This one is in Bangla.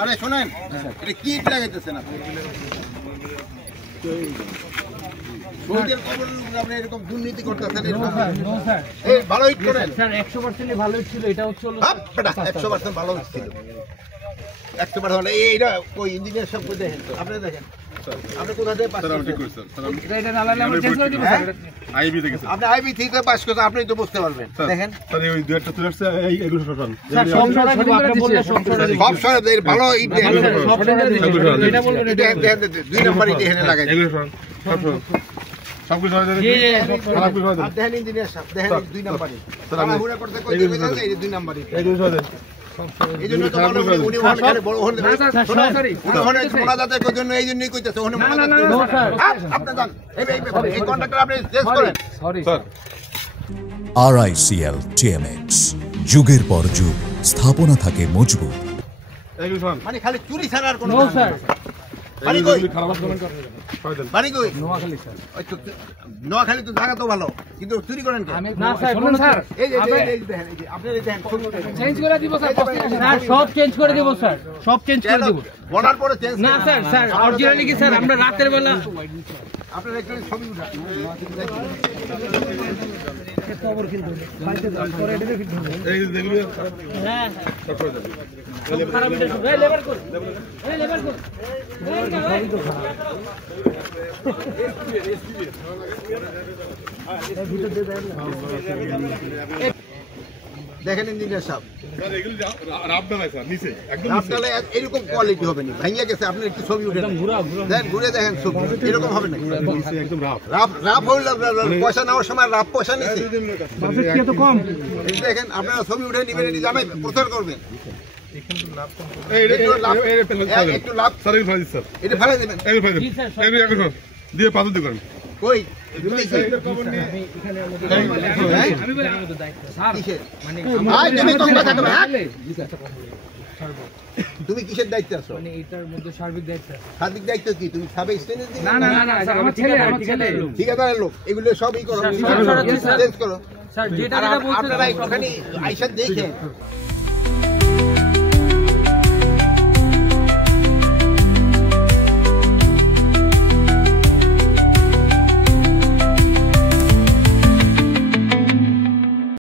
আরে শোনেন, এটা কি ইট লাগাইতেছেন আপনি? শহীদের কবরের উপরে আপনি এরকম দুর্নীতি করতেছেন? এই ভালো ইট করেন স্যার, 100% ভালো ইট ছিল। এটা হচ্ছে 100% ভালো ইট ছিল। 100% ভালো। এইটা ওই ইঞ্জিনিয়ার সব দেখেন, আপনি দেখেন আপনি কোথা থেকে পাস করছেন? এটা না লাগলে আমরা চেঞ্জ করে দিব স্যার। আইবি থেকে স্যার, আপনি আইবি থেকে পাস করছেন, আপনি তো বুঝতে পারবেন। দেখেন স্যার এই দুই একটা তুলে আসছে, এইগুলো সরান স্যার সব সরা দিব, আপনি বললে সব সরা দিব। সব সব ভালো ইট দেখেন, সব সরা দিব। এটা বলবেন, এটা দেখেন 2 নাম্বার ইট এখানে লাগাই এগুলো সরান, সব সরান, সব কিছু সরান, খারাপ কিছু সরান। আর দেখেন ইঞ্জিনিয়ার সাহেব, দেখেন 2 নাম্বার ইট তাড়াহুড়া করতে কই দেবে না, এই 2 নাম্বার ইট এইগুলো সরান। এইজন্য তো বড় উনি ওখানে বড় ওখানে মোনাজাতের জন্য এই জন্যই কইতেছে ওখানে মোনাজাত আপনি জান এই কন্ট্রাক্টর আপনি চেঞ্জ করেন। Sorry sir. RICL TMX, যুগের পর যুগ স্থাপনা থাকে মজবুত। এইগুলো সরান। মানে খালি চুরি ছাড়া আর কোনো নো স্যার। বাড়ি কই? খারাপ কমেন্ট করেন। বাড়ি কই? নোয়াখালী স্যার। ওই তো নোয়াখালী তো জায়গা তো ভালো, কিন্তু চুরি করেন কেন? না স্যার, শুনুন স্যার, এই যে দেখেন, এই যে আপনি দেখেন চেঞ্জ করে দিব স্যার। স্যার সব চেঞ্জ করে দিব স্যার, সব চেঞ্জ করে দিব। বলার পরে চেঞ্জ না স্যার, স্যার অরিজিনালি কি স্যার, আমরা রাতের বেলা আপনার একটু ছবি উঠান। এই যেগুলো হ্যাঁ সব করে দেন। খারাপ এটা শুধু এই লেবার কর, এই লেবার কর। দেখেন ইঞ্জিনিয়ার সাহেব, স্যার এগুলো রাব দাও স্যার, নিচে একদম নিচে। আপনার এরকম কোয়ালিটি হবে না, ভাঙিয়া গেছে, আপনি একটু ছবি উঠে দেখেন, ঘুরে দেখেন ছবি, এরকম হবে না। নিচে একদম রাব। রাফ হইল, পয়সা নেওয়ার সময় রাফ পয়সা নিচ্ছে। কত কম? এই দেখেন আপনারা ছবি উঠে নিবেন, এটি যাবে প্রচার করবেন। এই একটু লাভ স্যার এগুলো ফাইল স্যার। এটা ফেলে দেবেন। এগুলো ফাইল। এগুলো এখন দিয়ে পাথর দিয়ে করেন। কই আমি বলি আমাদের দায়িত্ব স্যার, কিসের? মানে তুমি কোন কথা কবে? তুমি কিসের দায়িত্বে আছো? মানে এটার মধ্যে সার্বিক দায়িত্ব আছে। সার্বিক দায়িত্ব কি? তুমি সাবে স্টেনে দিবে? না স্যার, আমার ছেলে ঠিকাদারের লোক, এগুলো সবই করো, স্যার, চেঞ্জ করো। স্যার যেটা আর বলছেন আপনারা একটুখানি আইসা দেখেন